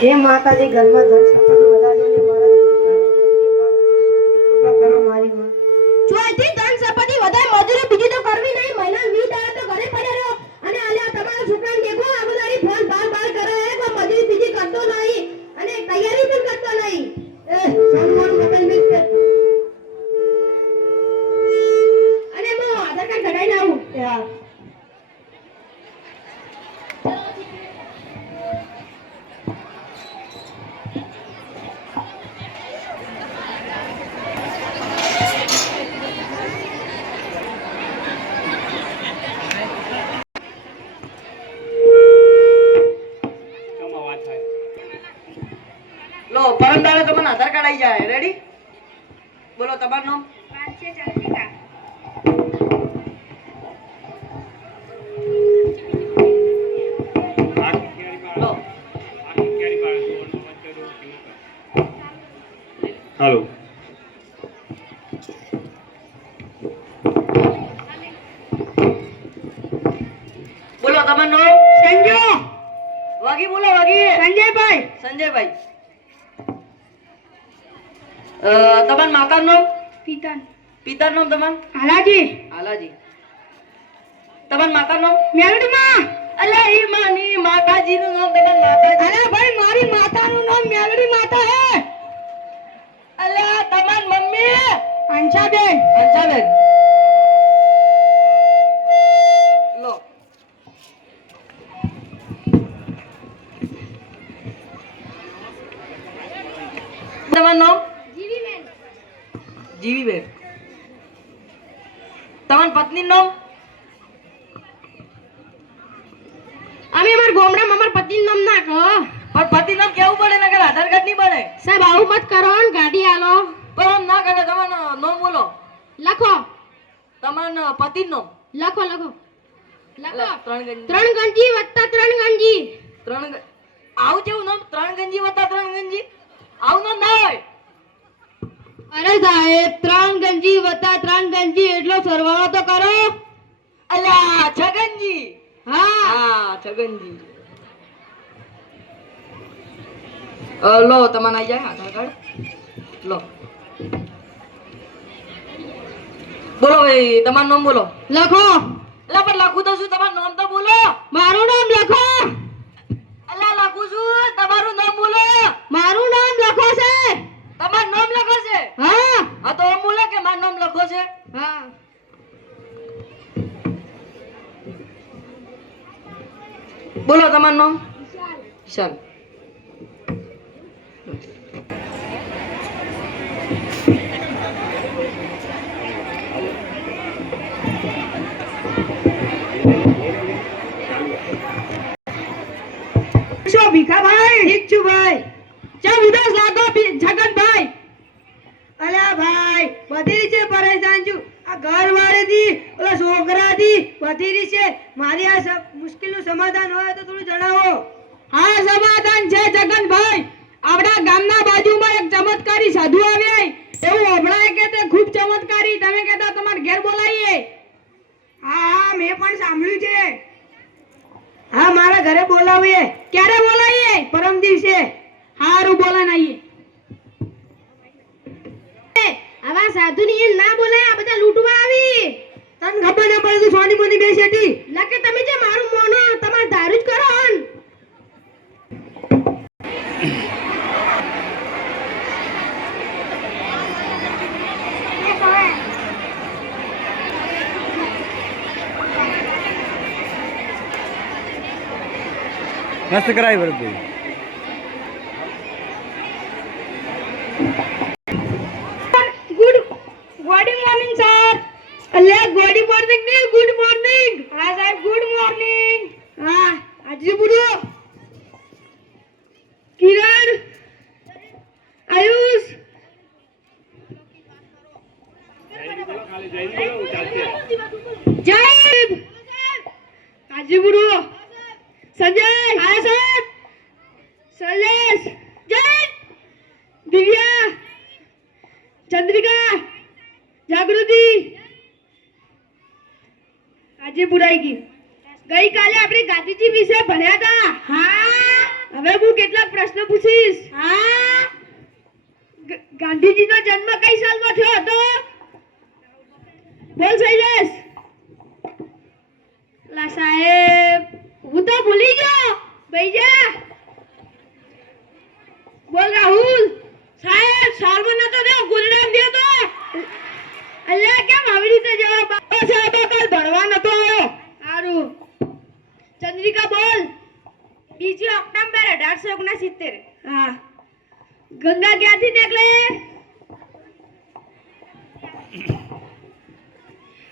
હે માતાજી ઘરમાં ધન સંપત્તિ વધારજો ને મારા કૃપા કરો મારી માં જોઈથી ધન સંપત્તિ વધારે મજૂરી બીજી તો કરવી નહીં મહિના 20 દાડા તો ઘરે પડ્યા રહ્યો અને આલ્યા તમારો છોકરાને દેખો આ બધાની ફોન બાર કરે હે કોઈ મજૂરી બીજી કરતો નહીં અને તૈયારી પણ કરતો નહીં સન્માન વગર મિત અને હું આધાર કાર્ડ કઢાઈ લાવું લો પરમ દાડે તમને આધાર કાર્ડ આવી જાય રેડી બોલો તમારું નામ લો હાલો બોલો તમારું નામ સંજય વાગી બોલો વાગી સંજયભાઈ સંજયભાઈ તમારું માતાનું નામ પિતા પિતાનું નામ તમારું હાલાજી હાલાજી તમારું માતાનું નામ મેલડીમાં અલા ઈ માની માતાજીનું નામ તમારું માતાજી અરે ભાઈ મારી માતાનું નામ મેલડી માતા હે અલા તમારી મમ્મી અંશાબેન અંશાબેન લો તમારું નામ જીવીબેન જીવીબેન તમારી પત્નીનું નામ અમે અમાર ગોમડામાં અમાર પતિનું નામ ના કહો પણ પતિ નામ કેવું પડે નકર આધાર કાર્ડ નહીં બને સાહેબ આવું મત કરો ને ગાડી આલો પણ આમ ના કરે તમારું નામ બોલો લખો તમારું પતિનું નામ લખો લખો લખો ત્રણ ત્રણ ગંજી ગંજી વત્તા ત્રણ ગંજી આવું કેવું નામ ત્રણ ગંજી વત્તા ત્રણ ગંજી આવું નામ ના હોય અરે સાહેબ ત્રણ ગંજી વત્તા ત્રણ ગંજી એટલો સરવાળો તો કરો અલ્યા છગનજી હા હા છગનજી લો તમારે આવી જાય આધાર કાર્ડ લો બોલો ભાઈ તમારું નામ બોલો લખો અલા પણ લખું તો શું તમારું નામ તો બોલો મારું નામ લખો અલા લખું છું તમારું નામ બોલો મારું નામ લખો છે તમારું નામ લખો છે હા હા તો એમ બોલે કે મારું નામ લખો છે હા બોલો તમારું નામ વિશાલ શું ભીખાભાઈ ઠીક છું ભાઈ ચા વિદેશ લાગો જગનભાઈ અલ્યા ભાઈ બધી રીતે પરેશાન છું આ ઘરવાળીથી ઓલા છોકરાથી બધી રીતે મારી આ મુશ્કેલનું સમાધાન હોય તો થોડું જણાવો હા સમાધાન છે જગનભાઈ આપણા ગામના બાજુમાં એક ચમત્કારી સાધુ આવ્યા એવું હમણાં કે તે ખૂબ ચમત્કારી તમે કહેતા તમારે ઘેર બોલાવીએ હા હા મેં પણ સાંભળ્યું છે હા મારા ઘરે બોલાવીએ ક્યારે બોલાવીએ પરમ દિવસે હારું બોલાવીએ આવા સાધુની એ ના બોલાય આ બધા લૂંટવા આવી તને ખબર ના પડે તું સોની મોની બેસેટી લાગે તમે જે મારું મોનો તમાર દારૂ જ કરો હન મસ્ત કરાવી બધું ગુડ મોર્નિંગ સર અલ્યા ગુડ મોર્નિંગ ને ગુડ મોર્નિંગ હા સાહેબ ગુડ મોર્નિંગ હા આજે બુડો કિરણ આયુષ જય આજે બુડો સંજય હા સાહેબ શૈલેષ જય દિવ્યા ચંદ્રિકા જાગૃતિ આજે પુરાઈ ગઈ ગઈ કાલે આપણે ગાંધીજી વિશે ભણ્યા હતા હા હવે હવે હું કેટલાક પ્રશ્ન પૂછીશ. હા. ગાંધીજીનો જન્મ કઈ સાલમાં થયો હતો? બોલ શૈલેષ. લા સાહેબ હું તો ભૂલી ગયો. ભૈયા બોલ રાહુલ. સાહેબ સાલમાં નતો દે ગુલરામ દે તો. અલ્યા કેમ આવી રીતે જવાબ આપો? સાહેબ કાલ ભણવા નતો આવ્યો. સારું. ચંદ્રિકા બોલ. 2 ઓક્ટોબર 1869. હા. ગંગા ક્યાંથી નીકળે?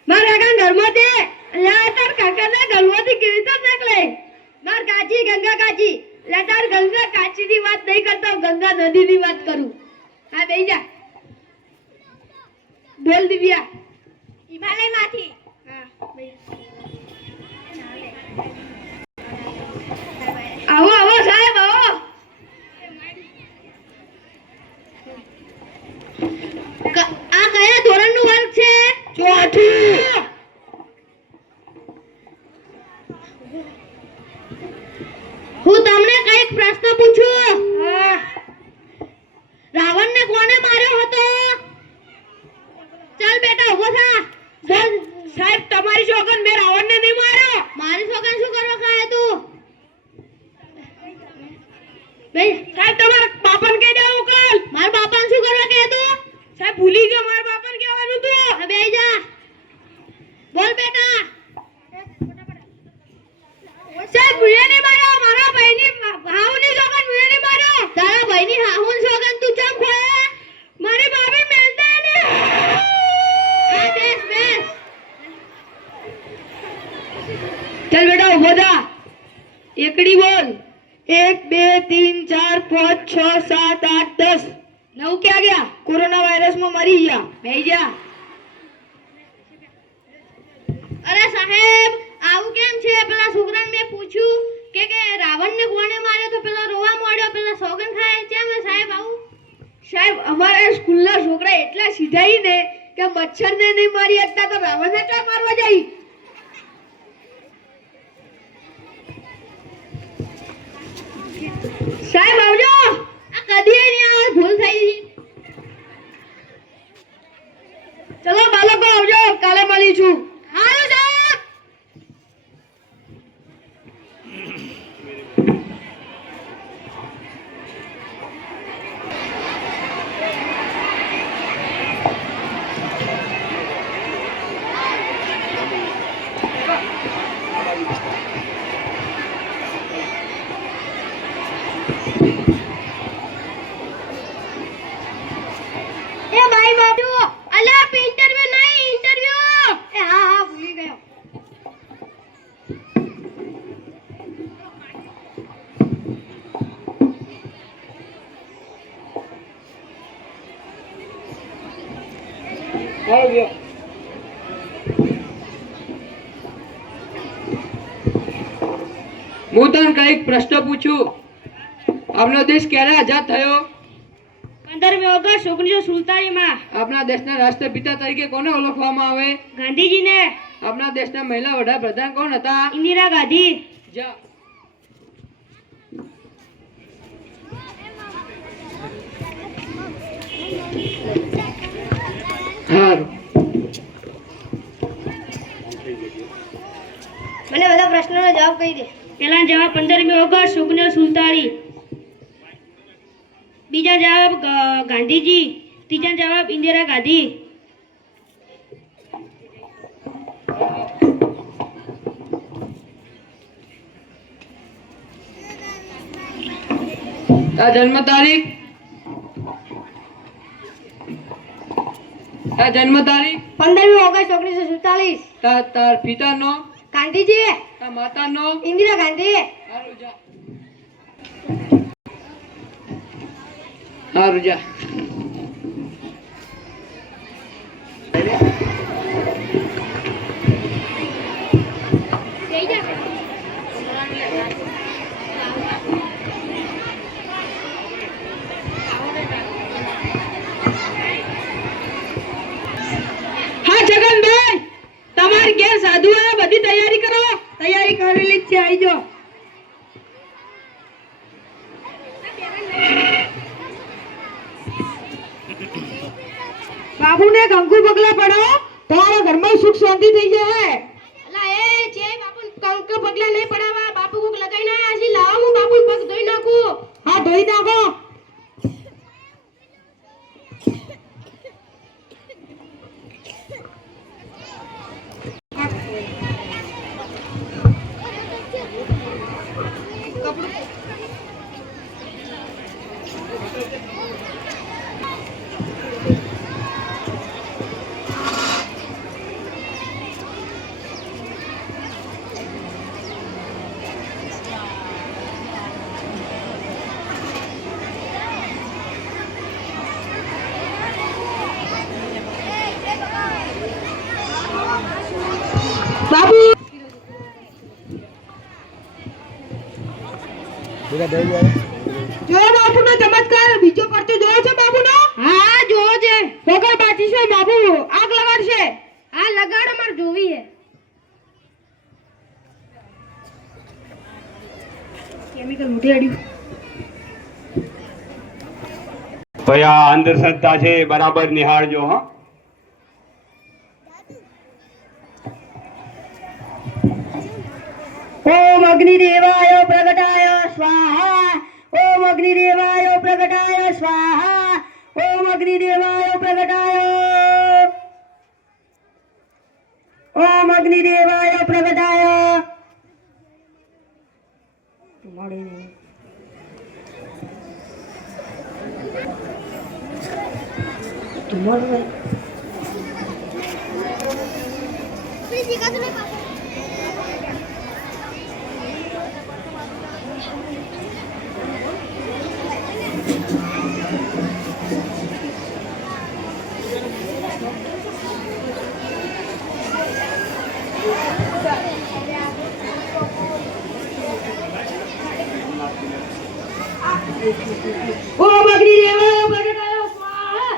મારા ઘરમાંથી. અલ્યા તાર કાકાના ઘરમાંથી કેવી રીતે નીકળે? માર કાચી ગંગા કાચી. લે તાર ગંગા કાચીની વાત નહીં કરતો, ગંગા નદીની વાત કરું. હા બેહી જા. બોલ દિવ્યા. હિમાલયમાંથી. હા આવો આવો સાહેબ આવો. આ કયા ધોરણનું વર્ગ છે? ચોથું. હું તમને કઈક પ્રશ્ન પૂછું. રાવણને કોણે માર્યો હતો? ચાલ બેટા ઉભો થા. સાહેબ તમારી સોગન મેં રાવણને નહીં માર્યો. મારી સોગન શું કરવા ખાય તું? સાહેબ તમારા બાપાને કહી દેવું કાલ. મારા બાપાને શું કરવા કહે તું? સાહેબ ભૂલી ગયો, મારા બાપાને કહેવાનું તું. હવે બેહી જા. બોલ બેટા. સાહેબ મુએ નહીં માર્યો, મારા ભાઈની હાહુની સોગન મુએ નહીં માર્યો. તારા ભાઈની હાહુની સોગન તું ચમ ખોએ? મારી ભાભી મેલતા ને. હા બેસ બેસ. ચાલ બેટા ઉભો થા. એકડી બોલ. 1 2 3 4 5 6 7 8 10. 9 ક્યાં ગયા? કોરોના વાયરસમાં મરી ગયા. બેહી જા. અરે સાહેબ આવું કેમ છે? પેલા છોકરાને મેં પૂછ્યું કે રાવણને કોણે માર્યો તો પેલો રોવા માંડ્યો. પેલા સોગન ખાય કેમ સાહેબ આવું? સાહેબ અમારા સ્કૂલના છોકરા એટલા સીધાઈ ને કે મચ્છરને નહીં મારી શકતા તો રાવણને ક્યાં મારવા જાય? સાહેબ આવજો. આ કદી નહીં આવે, ભૂલ થઈ ગઈ. ચલો બાળકો આવજો, કાલે મળીશું. હારું સાહેબ. એ ભાઈ બાબુ અલ્યા ઇન્ટરવ્યુ નહીં, ઇન્ટરવ્યુ. એ હા હા ભૂલી ગયો. આવ્યો. હું તને કઈક પ્રશ્ન પૂછું. આપનો દેશ ક્યારે આઝાદ થયો? 15મી ઓગસ્ટ 1947 માં. આપણા દેશના રાષ્ટ્રપિતા તરીકે કોને ઓળખવામાં આવે? ગાંધીજીને. આપણા દેશના મહિલા વડાપ્રધાન કોણ હતા? ઇન્દિરા ગાંધી. જા. હારું. મને બધા પ્રશ્નોનો જવાબ કહી દે. પહેલા જવાબ 15મી ઓગસ્ટ 1947. બીજા જવાબ ગાંધીજી. ત્રીજા જવાબ ઇન્દિરા ગાંધી. આ જન્મ તારીખ? આ જન્મ તારીખ? 15મી ઓગસ્ટ 1947. તાર પિતાનો? ગાંધીજી. તાર માતાનો? ઇન્દિરા ગાંધી. હારું જા. હારું જા. હા જગનભાઈ, તમારી ઘેર સાધુ આયા, બધી તૈયારી કરો. તૈયારી કરેલી જ છે, આવી જાઓ. બાપુને કંકુ પગલા પડાવો તમારા ઘરમાં સુખ શાંતિ થઈ જાય. અલા એ જે બાપુ કંક પગલા નહીં પડાવવા બાપુ કોક લગાઈ ના આજી લાવો હું બાપુ પગ ધોઈ નાખું. હા ધોઈ નાખો. બાપુ બેટા દઈ જાય. જોયો બાપુનો ચમત્કાર બીજો પરચો જોયો છે બાપુનો? હા જોવો છે. વગર બાકી છે બાપુ આગ લગાડશે. હા લગાડો માર જોવી હે. કેમિકલ મૂઠી અડ્યું. ભાઈ આ અંધશ્રદ્ધા છે બરાબર નિહાળજો હા. ઓમ અગ્નિદેવાય પ્રગટાય સ્વાહા. ઓમ અગ્નિદેવાય પ્રગટાય સ્વાહા. ઓમ અગ્નિદેવાય પ્રગટાય. ઓમ અગ્નિદેવાય પ્રગટાય. ઓમ અગ્નિદેવાય પ્રગટાય સ્વાહા.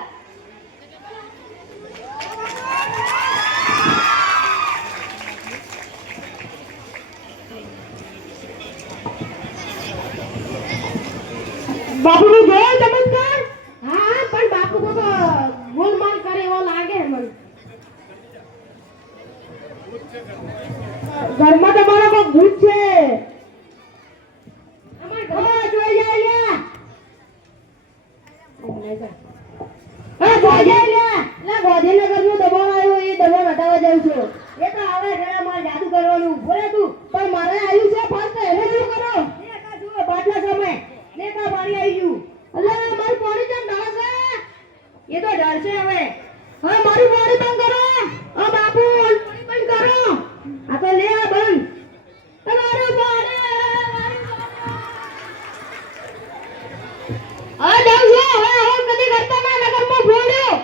બાપુનો જોયો ચમત્કાર? હા પણ બાપુ કોક ગોલમાલ કરે એવો લાગે મને. ઘરમાં તમારા કોઈ ભૂત છે. અમાર ઘર જોઈ જાય લ્યા. જોઈ જાય લ્યા. લા ગાંધીનગરનું દબાણ આવ્યું એ દબાણ હટાવવા જાઉં છું. એ તો હવે જરા મારે જાદુ કરવાનું બોલે તું પણ મારે આવ્યું છે ફર્સ્ટ એને શું કરો ને કા જુઓ પાટલા સામે ને કા પાણી આવી ગયું. અલ્લા મારું પાણી કેમ ઢળે છે? એ તો ઢળશે હવે. હવે મારું પાણી બંધ કરો. ઓ બાપુ પાણી બંધ કરો. આ તો લે આ બંધ. તમારું પાણી હવે જાઉં છું. હવે કદી કરતા ના નગરમાં ભોળ્યો.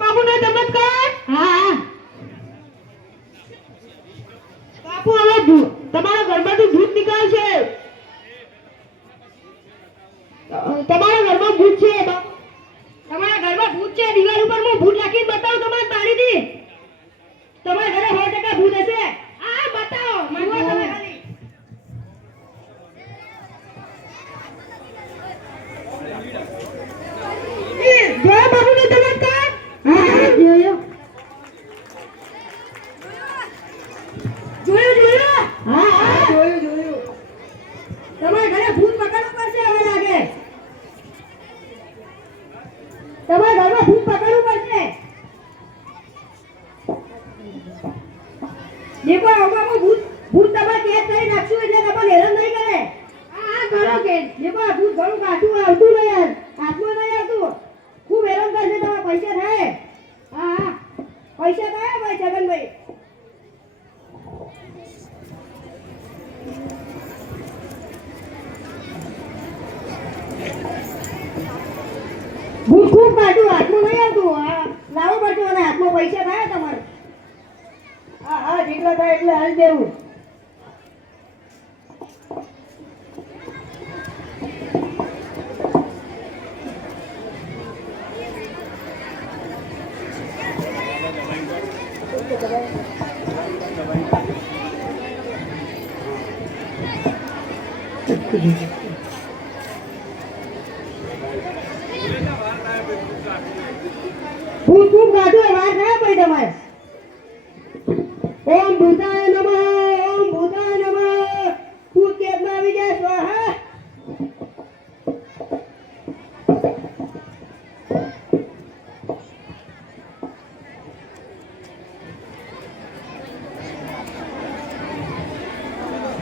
બાપુનો ચમત્કાર? હા બાપુ હવે તમારા ઘરમાંથી ભૂત નીકળશે. તમારા ઘરમાં ભૂત છે. તમારા ઘરમાં ભૂત છે. દિવાલ ઉપર હું ભૂત રાખીને બતાવું તમારે પાણીથી. તમારા ઘરે 100% ભૂત હશે. હા બતાવો મને તમે ખાલી. જોયો બાપુનો ચમત્કાર? હા જોયો જોયો. હા હા જોયું. તમારા ઘરે ભૂત પકડવું પડશે હવે લાગે. તમારા ઘરમાં ભૂત પકડવું પડશે. દેખો આમાં ભૂત તમારે કેદ કરી નાખશું એટલે તમને હેરાન નહીં કરે. હા કરો કે દેખો આ ભૂત ઘણું કાઠું આવતું નહીં યાર. હાથમાં નહીં આવતું. ખૂબ હેરાન કરશે તમારા પૈસા થાય. હા પૈસા થાય ભાઈ છગનભાઈ. ભૂત ખૂબ કાઢું હાથમાં નહીં આવતું. હા લાવો પડતું અને હાથમાં પૈસા થાય તમારે. હા જેટલા થાય એટલે હાલ દેવું.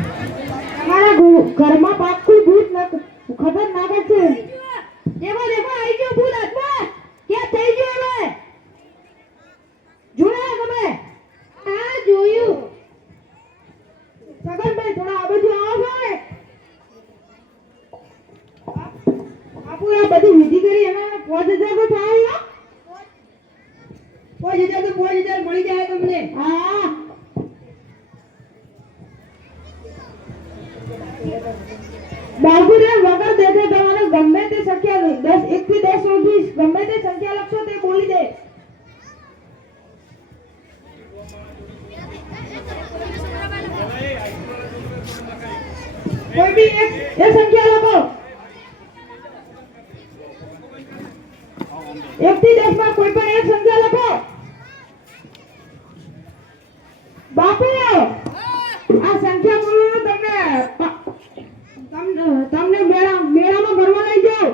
તમારા ઘરમાં પાકું ભૂત ખતરનાક જ છે. દેખો દેખો આવી ગયો ભૂત હાથમાં. ક્યાં થઈ ગયો હવે? જોયા તમે? હા જોયું. છગનભાઈ થોડા આ બાજુ આવો ને. બાપુ આ બધી વિધિ કરી એના 5000 તો થાય હો. 5000 તો 5000 મળી જાય તમને. હા બાબુને વગર દેખે તમારે ગમે તે સંખ્યા 10 1 થી 10 સુધી ગમે તે સંખ્યા લખશો તે બોલી દે. કોઈ બી એક સંખ્યા લખો. 1 થી 10 માં કોઈ પણ એક સંખ્યા લખો. બાપુ આ સંખ્યા બોલવાનું તમને મેળામાં ફરવા લઈ જાઓ.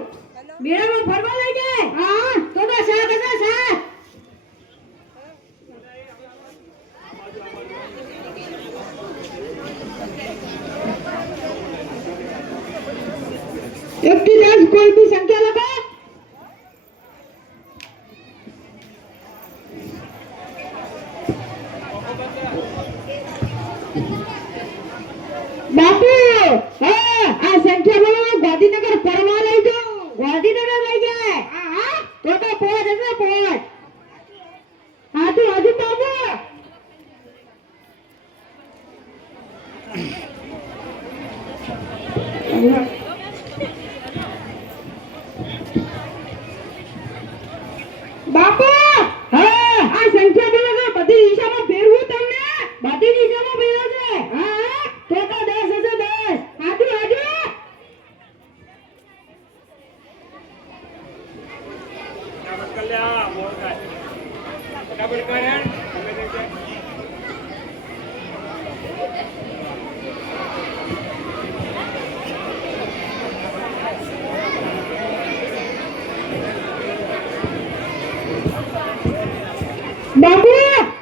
મેળામાં ફરવા લઈ જાય? હા તો સાત હતા સાત. એક થી 10 કોઈ બી સંખ્યા લખો. બાપુ હા આ સંખ્યા બોલો. ગાંધીનગર ફરવા લઈ જાઓ. ગાંધીનગર લઈ જાય? હા તો 5 હશે 5. હાજુ હાજુ બાપુ. બાપુ હા આ સંખ્યા બોલો ને બધી દિશામાં ફેરવું તમને. બધી દિશામાં ફેરવો છે? હા તો 10 હશે 10. હાજુ હાજુ. બાપુ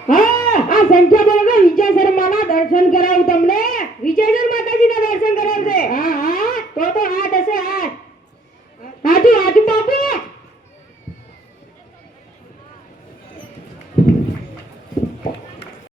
હા આ સંખ્યા બોલો વિજય શર્માના દર્શન કરાવું તમને. વિજય શર્મા